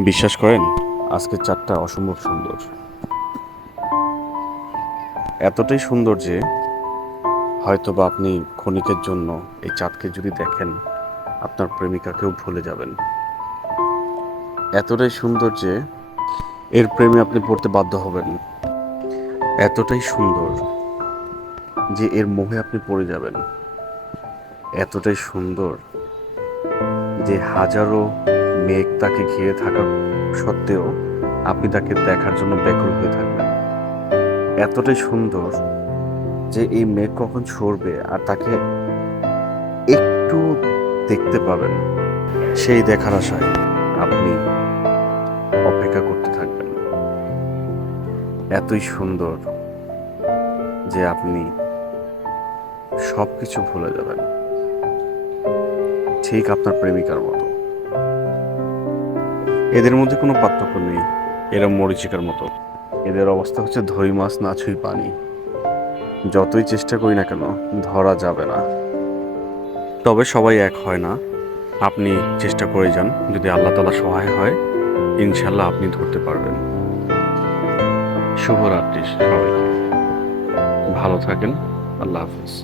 বিশ্বাস করেন, আজকের চাঁদটা অসম্ভব সুন্দর। এতটাই সুন্দর যে হয়তোবা আপনি ক্ষণিকের জন্য এই চাঁদকে যদি দেখেন, আপনার প্রেমিকাকেও ভুলে যাবেন। এতটাই সুন্দর যে এর প্রেমে আপনি পড়তে বাধ্য হবেন। এতটাই সুন্দর যে এর মোহে আপনি পড়ে যাবেন। এতটাই সুন্দর যে হাজারো মেঘ তাকে ঘিরে থাকা সত্ত্বেও আপনি তাকে দেখার জন্য ব্যাকুল হয়ে থাকবেন। এতটাই সুন্দর যে এই মেঘ কখন সরবে আর তাকে একটু দেখতে পাবেন, সেই দেখার আশায় আপনি অপেক্ষা করতে থাকবেন। এতই সুন্দর যে আপনি সব কিছু ভুলে যাবেন, ঠিক আপনার প্রেমিকার মতো। এদের মধ্যে কোনো পার্থক্য নেই, এরা মরীচিকার মতো। এদের অবস্থা হচ্ছে ধই মাছ না ছুঁই পানি। যতই চেষ্টা করি না কেন, ধরা যাবে না। তবে সবাই এক হয় না। আপনি চেষ্টা করে যান, যদি আল্লাহ তাআলা সহায় হয়, ইনশাল্লাহ আপনি ধরতে পারবেন। শুভরাত্রি সবাইকে, ভালো থাকেন। আল্লাহ হাফিজ।